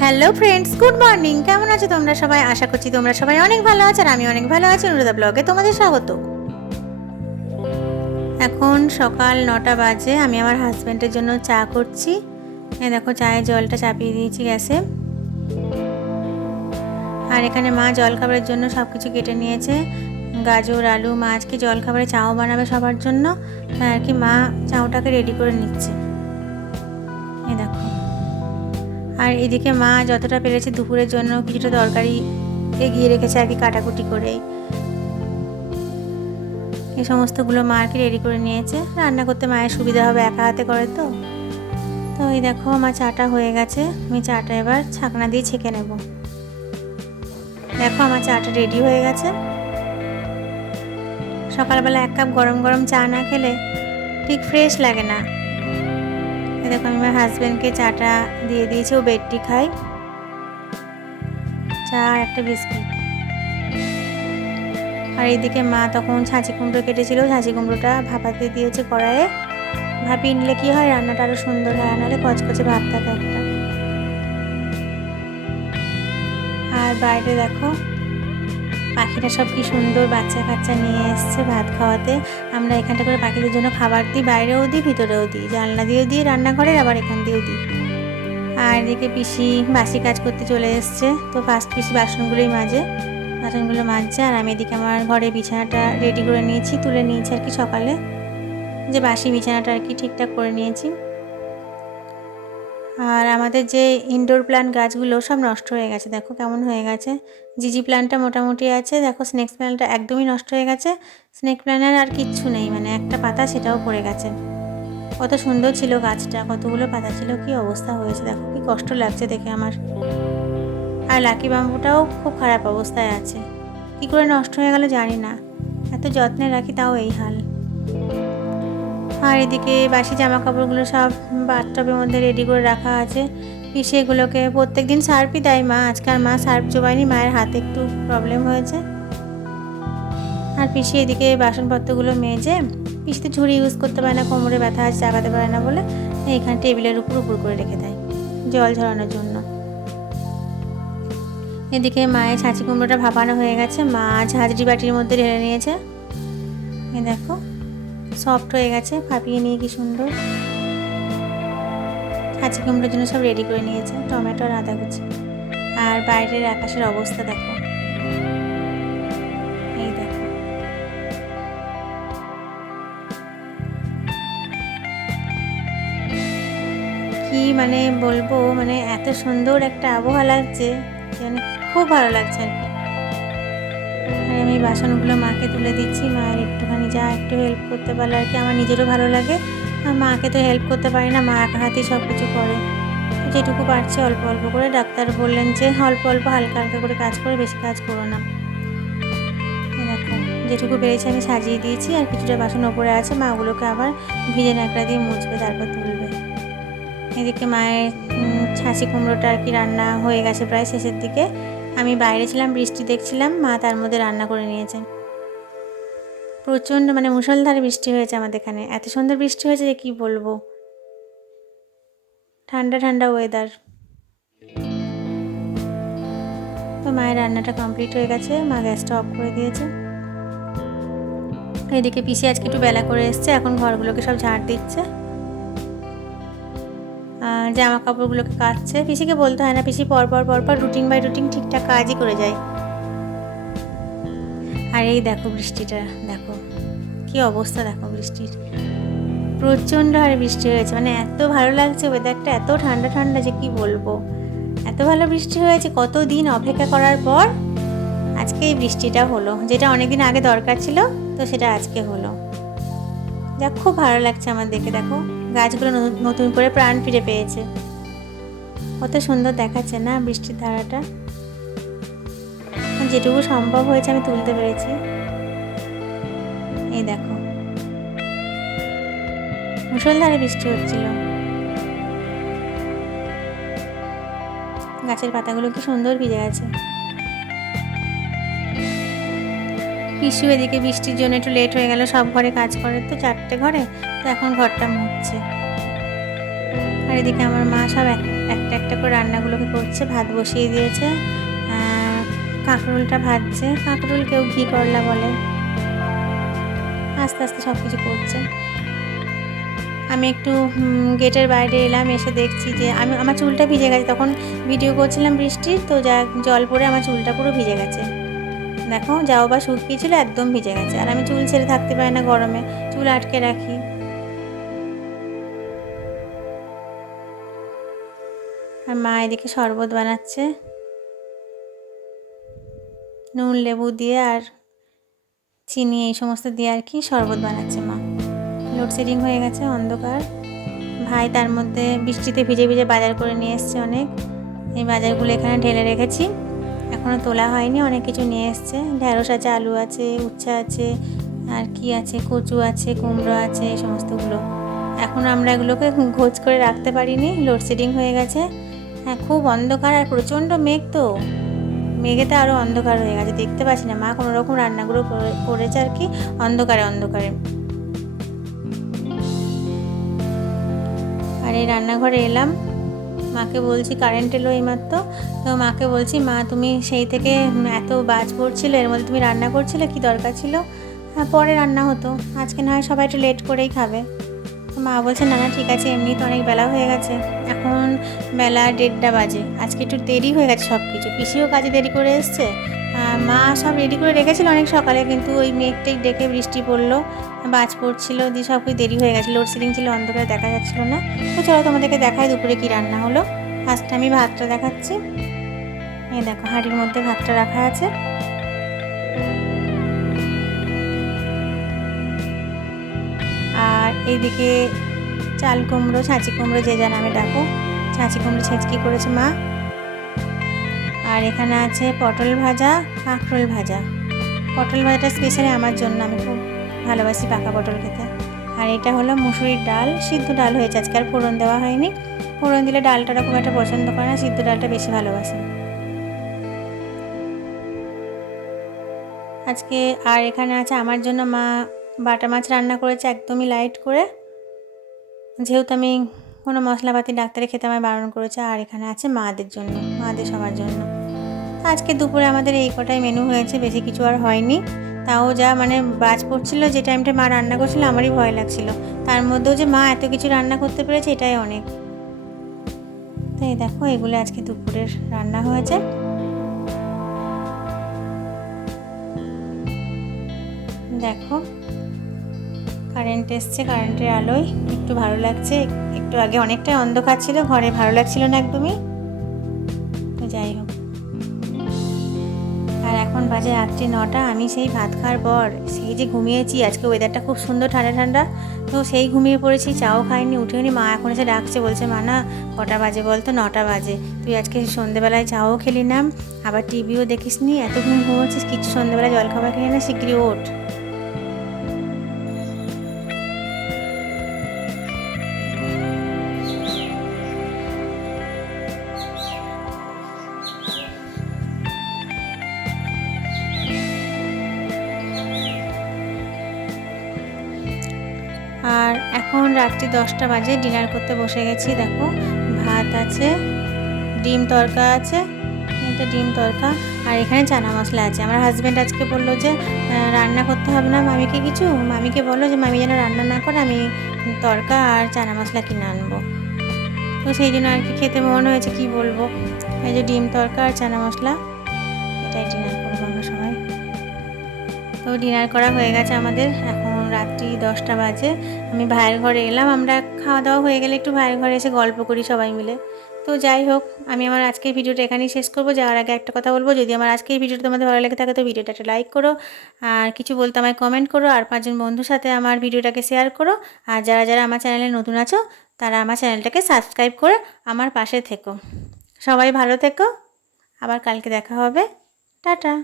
Hello friends, good morning. কেমন আছো তোমরা সবাই? আশা করছি তোমরা সবাই অনেক ভালো আছো আর আমি অনেক ভালো আছি। অনুরাধা ব্লগে তোমাদের স্বাগত। এখন সকাল 9টা বাজে। আমি আমার হাজব্যান্ডের জন্য চা করছি। এই দেখো চায়ের জলটা চাপিয়ে দিয়েছি গ্যাসে। আর এখানে মা জলখাবারের জন্য সব কিছু কেটে নিয়েছে, গাজর, আলু, মাছ। কি জলখাবারে চাও বানাবে সবার জন্য, তাই আর কি মা চাউটাকে রেডি করে নিচ্ছে। এই দেখো। আর এদিকে মা যতটা পেরেছে দুপুরের জন্য কিছুটা তরকারি এগিয়ে রেখেছে আর কি, কাটাকুটি করেই এই সমস্তগুলো মা আর কি রেডি করে নিয়েছে। রান্না করতে মায়ের সুবিধা হবে, একা হাতে করে তো। তো এই দেখো আমার চাটা হয়ে গেছে। আমি চাটা এবার ছাকনা দিয়ে ছেঁকে নেব। দেখো আমার চাটা রেডি হয়ে গেছে। সকালবেলা এক কাপ গরম গরম চা না খেলে ঠিক ফ্রেশ লাগে না। এই দেখো আমি আমার হাজব্যান্ডকে চাটা দিয়ে দিয়েছি, ও বেডটি খাই। চা আর একটা বিস্কিট। আর এইদিকে মা তখন ছাঁচি কুমড়ো কেটেছিল, ছাঁচি কুমড়োটা ভাপাতে দিয়েছে কড়াইয়ে। ভাপিয়ে নিলে কি হয়, রান্নাটা আরও সুন্দর হয়, নাহলে কচকচে ভাব থাকে একটা। আর বাইরে দেখো পাখিরা সব কি সুন্দর বাচ্চা কাচ্চা নিয়ে এসছে ভাত খাওয়াতে। আমরা এখানটা করে পাখিদের জন্য খাবার দিই, বাইরেও দিই ভিতরেও দিই, জানলা দিয়েও দিই রান্নাঘরের, আবার এখান দিয়েও দিই। আর এদিকে পিসি বাসি কাজ করতে চলে এসছে। তো ফার্স্ট পিসি বাসনগুলোই বাসনগুলো মাজছে। আর আমি এদিকে আমার ঘরে বিছানাটা রেডি করে নিয়েছি, তুলে নিয়েছি আর কি সকালে, যে বাসি বিছানাটা আর কি ঠিকঠাক করে নিয়েছি। আর আমাদের যে ইনডোর প্ল্যান্ট গাছগুলো সব নষ্ট হয়ে গেছে, দেখো কেমন হয়ে গেছে। জিজি প্ল্যান্টটা মোটামুটি আছে, দেখো স্নেক প্ল্যান্টটা একদমই নষ্ট হয়ে গেছে। স্নেক প্ল্যান্টের আর কিচ্ছু নেই, মানে একটা পাতা সেটাও পড়ে গেছে। কত সুন্দর ছিল গাছটা, কতগুলো পাতা ছিল, কি অবস্থা হয়েছে দেখো, কি কষ্ট লাগছে দেখে আমার। আর লাকি বাম্বুটাও খুব খারাপ অবস্থায় আছে, কি করে নষ্ট হয়ে গেল জানি না। এত যত্নে রাখি তাও এই হাল। আর এদিকে বাসি জামা কাপড়গুলো সব বাথটবের মধ্যে রেডি করে রাখা আছে। পিসি এগুলোকে প্রত্যেক দিন সার্ফই দেয় মা, আজকাল মা সার্ফ জোবায়নি, মায়ের হাতে একটু প্রবলেম হয়েছে। আর পিসি এদিকে বাসনপত্রগুলো মেজে, পিসি তো ঝুড়ি ইউজ করতে পারে না, কোমরে ব্যথা আছে, চাকাতে পারে না বলে এইখানে টেবিলের উপর করে রেখে দেয় জল ঝরানোর জন্য। এদিকে মায়ের ছাঁচি কুমড়োটা ভাপানো হয়ে গেছে, মা ঝাঁঝরি বাটির মধ্যে ঢেলে নিয়েছে। এই দেখো সফট হয়ে গেছে, ভাপিয়ে নিয়ে কি সুন্দর। ছাঁচি কুমড়োর জন্য সব রেডি করে নিয়েছে, টমেটো আর আদা কুচি। আর বাইরের আকাশের অবস্থা দেখো, এই দেখো কি মানে বলবো, মানে এত সুন্দর একটা আবহাওয়া লাগছে, মানে খুব ভালো লাগছে আর কি। আর আমি বাসনগুলো মাকে তুলে দিচ্ছি, মায়ের একটুখানি যা একটু হেল্প করতে পারলে আর কি আমার নিজেরও ভালো লাগে। আর মাকে তো হেল্প করতে পারি না, মা একা হাতেই সব কিছু করে। যেটুকু পারছে অল্প অল্প করে, ডাক্তার বললেন যে অল্প অল্প হালকা হালকা করে কাজ করে, বেশি কাজ করো না। দেখো যেটুকু পেরেছি আমি সাজিয়ে দিয়েছি, আর কিছুটা বাসন ওপরে আছে, মা ওগুলোকে আবার ভিজে ন্যাকড়া দিয়ে মুছবে, তারপর তুলবে। এদিকে মায়ের ছাঁচি কুমড়োটা আর কি রান্না হয়ে গেছে প্রায় শেষের দিকে। আমি বাইরে ছিলাম, বৃষ্টি দেখছিলাম, মা তার মধ্যে রান্না করে নিয়েছে। প্রচণ্ড মানে মুষলধারে বৃষ্টি হয়েছে আমাদের এখানে, এত সুন্দর বৃষ্টি হয়েছে যে কি বলবো, ঠান্ডা ঠান্ডা ওয়েদার। তো মায়ের রান্নাটা কমপ্লিট হয়ে গেছে, মা গ্যাসটা অফ করে দিয়েছে। এদিকে পিসি আজকে একটু বেলা করে এসছে, এখন ঘরগুলোকে সব ঝাড় দিচ্ছে, জামা কাপড়গুলোকে কাচছে। পিসিকে বলতে হয় না, পিসি পরপর রুটিন বাই রুটিন ঠিকঠাক কাজই করে যায়। আর এই দেখো বৃষ্টিটা, দেখো কি অবস্থা, দেখো বৃষ্টির প্রচণ্ড হারে বৃষ্টি হয়েছে, মানে এত ভালো লাগছে ওয়েদারটা, এত ঠান্ডা ঠান্ডা যে কি বলবো, এত ভালো বৃষ্টি হয়েছে। কতদিন অপেক্ষা করার পর আজকে এই বৃষ্টিটা হলো, যেটা অনেকদিন আগে দরকার ছিল, তো সেটা আজকে হলো। যাক খুব ভালো লাগছে আমার দেখে, দেখো গাছগুলো নতুন করে প্রাণ ফিরে পেয়েছে, কত সুন্দর দেখাচ্ছে না বৃষ্টির ধারাটা। যেটুকু সম্ভব হয়েছে আমি তুলতে পেরেছি। এই দেখো মুষলধারে বৃষ্টি হচ্ছিল, গাছের পাতাগুলো কি সুন্দর ভিজে গেছে। পিসু এদিকে বৃষ্টির জন্য একটু লেট হয়ে গেল, সব ঘরে কাজ করে তো, 4টে ঘরে, তো এখন ঘরটা মুছছে। আর এদিকে আমার মা সব এক একটা একটা করে রান্নাগুলোকে করছে। ভাত বসিয়ে দিয়েছে, কাঁকরোলটা ভাজছে, কাঁকরোল কেউ ঘি করলা বলে। আস্তে আস্তে সব কিছু করছে। আমি একটু গেটের বাইরে এলাম, এসে দেখছি যে আমার চুলটা ভিজে গেছে। তখন ভিডিও করছিলাম বৃষ্টির, তো যা জল পড়ে আমার চুলটা পুরো ভিজে গেছে। দেখো যাও বা শুকিয়েছিল, একদম ভিজে গেছে। আর আমি চুল ছেড়ে থাকতে পারি না গরমে, চুল আটকে রাখি। আর মা এদিকে শরবত বানাচ্ছে নুন লেবু দিয়ে আর চিনি এই সমস্ত দিয়ে আর কি শরবত বানাচ্ছে মা। লোডশেডিং হয়ে গেছে, অন্ধকার। ভাই তার মধ্যে বৃষ্টিতে ভিজে ভিজে বাজার করে নিয়ে এসছে অনেক। এই বাজারগুলো এখানে ঢেলে রেখেছি, এখনও তোলা হয়নি। অনেক কিছু নিয়ে এসছে, ঢ্যাঁড়স আছে, আলু আছে, উচ্ছে আছে, আর কি আছে, কচু আছে, কুমড়ো আছে, এই সমস্তগুলো। এখন আমরা এগুলোকে গোছ করে রাখতে পারিনি, লোডশেডিং হয়ে গেছে। হ্যাঁ, খুব অন্ধকার আর প্রচণ্ড মেঘ, তো মেঘেতে আরও অন্ধকার হয়ে গেছে, দেখতে পাচ্ছি না। মা কোনো রকম রান্নাগুলো করেছে আর কি, অন্ধকারে অন্ধকারে। আর এই রান্নাঘরে এলাম, মাকে বলছি, কারেন্ট এলো এইমাত্র, তো মাকে বলছি, মা তুমি সেই থেকে এত বাজ পড়ছিল, এর মধ্যে তুমি রান্না করছিলে, কি দরকার ছিল? হ্যাঁ, পরে রান্না হতো, আজকে না হয় সবাই একটু লেট করেই খাবে। মা বলছে, না না ঠিক আছে, এমনি তো অনেক বেলা হয়ে গেছে, এখন বেলা 1:30 বাজে, আজকে একটু দেরি হয়ে গেছে সব কিছু। পিসিও কাজে দেরি করে এসছে, মা সব রেডি করে রেখেছিল অনেক সকালে, কিন্তু ওই মেঘটেক ডেকে বৃষ্টি পড়লো, বাজ পড়ছিল, দিয়ে সব কিছু দেরি হয়ে গেছে। লোডশেডিং ছিল, অন্ধকারে দেখা যাচ্ছিলো না। তো চলো তোমাদেরকে দেখাই দুপুরে কী রান্না হলো। ফার্স্টে আমি ভাতটা দেখাচ্ছি। এই দেখো, হাঁড়ির মধ্যে ভাতটা রাখা আছে। আর এইদিকে চাল কুমড়ো, ছাঁচি কুমড়ো যে যা নামে ডাকো, ছাঁচি কুমড়ো ছেঁচকি করেছে মা। আর এখানে আছে পটল ভাজা, কাঁকরোল ভাজা। পটল ভাজাটা স্পেশালি আমার জন্য, আমি খুব ভালোবাসি পাকা পটল খেতে। আর এটা হলো মুসুরির ডাল, সিদ্ধ ডাল হয়েছে আজকে, আর ফোড়ন দেওয়া হয়নি। ফোড়ন দিলে ডালটা খুব একটা পছন্দ করে না, সিদ্ধ ডালটা বেশি ভালোবাসে আজকে। আর এখানে আছে আমার জন্য মা বাটা মাছ রান্না করেছে, একদমই লাইট করে, যেহেতু আমি কোনো মশলাপাতি ডাক্তারে খেতে আমায় বারণ করেছে। আর এখানে আছে মাদের জন্য, মাদের সবার জন্য। আজকে দুপুরে আমাদের এই কটাই মেনু হয়েছে, বেশি কিছু আর হয়নি। তাও যা মানে বাজ পড়ছিল, যে টাইমটা মা রান্না করছিল আমারই ভয় লাগছিল, তার মধ্যেও যে মা এত কিছু রান্না করতে পেরেছে এটাই অনেক। তাই দেখো, এগুলো আজকে দুপুরের রান্না হয়েছে। দেখো কারেন্ট এসছে, কারেন্টের আলোয় একটু ভালো লাগছে। একটু আগে অনেকটাই অন্ধকার ছিল, ঘরে ভালো লাগছিল না একদমই। তো যাই হোক, আর এখন বাজে রাত্রি 9টা। আমি সেই ভাত খাওয়ার পর সেই যে ঘুমিয়েছি, আজকে ওয়েদারটা খুব সুন্দর, ঠান্ডা ঠান্ডা, তো সেই ঘুমিয়ে পড়েছি, চাও খাইনি, উঠেওনি। মা এখন এসে ডাকছে, বলছে, মা না কটা বাজে বল তো? 9টা বাজে। তুই আজকে সন্ধ্যেবেলায় চাও খেলি না, আবার টিভিও দেখিস নি, এত ঘুমোচ্ছিস, কিছু সন্ধ্যেবেলায় জলখাবার খেলি না, শিগগিরি ওঠ। আর এখন রাত্রি 10টা বাজে, ডিনার করতে বসে গেছি। দেখো ভাত আছে, ডিম তড়কা আছে, এটা ডিম তড়কা, আর এখানে চানা মশলা আছে। আমার হাজব্যান্ড আজকে বললো যে রান্না করতে হবে না মামিকে কিছু, মামিকে বললো যে মামি যেন রান্না না করে, আমি তড়কা আর চানা মশলা কিনে আনবো। তো সেই জন্য আর কি খেতে মন হয়েছে, কি বলবো। এই যে ডিম তড়কা আর চানা মশলা, এটাই ডিনার করবো আমরা সবাই। তো ডিনার করা হয়ে গেছে আমাদের, এখন রাত্রি 10টা বাজে। আমি ভাইয়ের ঘরে এলাম, আমরা খাওয়া দাওয়া হয়ে গেলে একটু ভাইয়ের ঘরে এসে গল্প করি সবাই মিলে। তো যাই হোক, আমি আমার আজকের ভিডিওটা এখানেই শেষ করবো। যাওয়ার আগে একটা কথা বলবো, যদি আমার আজকের ভিডিওটা তোমাদের ভালো লেগে থাকে তো ভিডিওটা একটা লাইক করো, আর কিছু বলতে আমায় কমেন্ট করো, আর 5জন বন্ধুর সাথে আমার ভিডিওটাকে শেয়ার করো। আর যারা যারা আমার চ্যানেলে নতুন আছো, তারা আমার চ্যানেলটাকে সাবস্ক্রাইব করে আমার পাশে থেকো। সবাই ভালো থেকো, আবার কালকে দেখা হবে। টাটা।